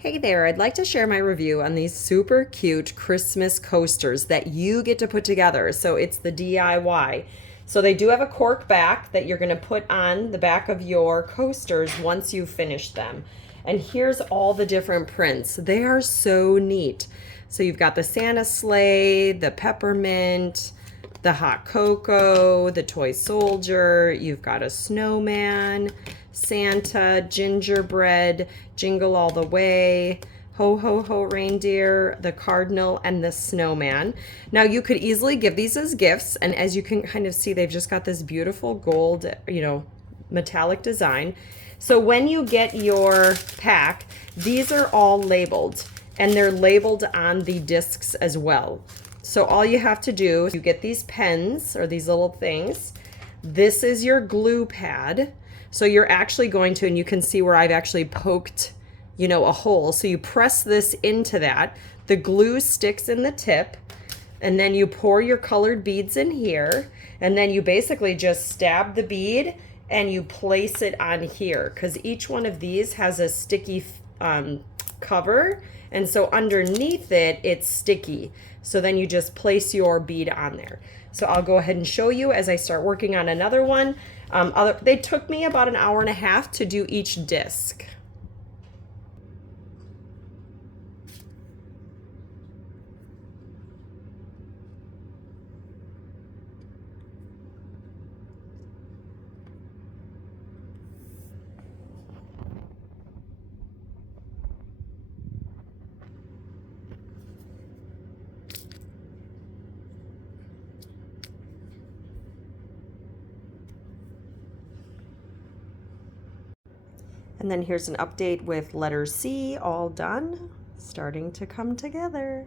Hey there, I'd like to share my review on these super cute Christmas coasters that you get to put together. So it's the DIY. So they do have a cork back that you're going to put on the back of your coasters once you finish them. And here's all the different prints. They are so neat. So you've got the Santa sleigh, the peppermint, the hot cocoa, the toy soldier, you've got a snowman, Santa, gingerbread, jingle all the way, ho ho ho reindeer, the cardinal, and the snowman. Now you could easily give these as gifts, and as you can kind of see, they've just got this beautiful gold, metallic design. So when you get your pack, these are all labeled, and they're labeled on the discs as well. So all you have to do is you get these pens or these little things. This is your glue pad. So you're actually going to, and you can see where I've actually poked, a hole. So you press this into that. The glue sticks in the tip, and then you pour your colored beads in here, and then you basically just stab the bead and you place it on here, because each one of these has a sticky cover, and so underneath it, it's sticky. So then you just place your bead on there. So I'll go ahead and show you as I start working on another one. They took me about an hour and a half to do each disc. And then here's an update with letter C all done, starting to come together.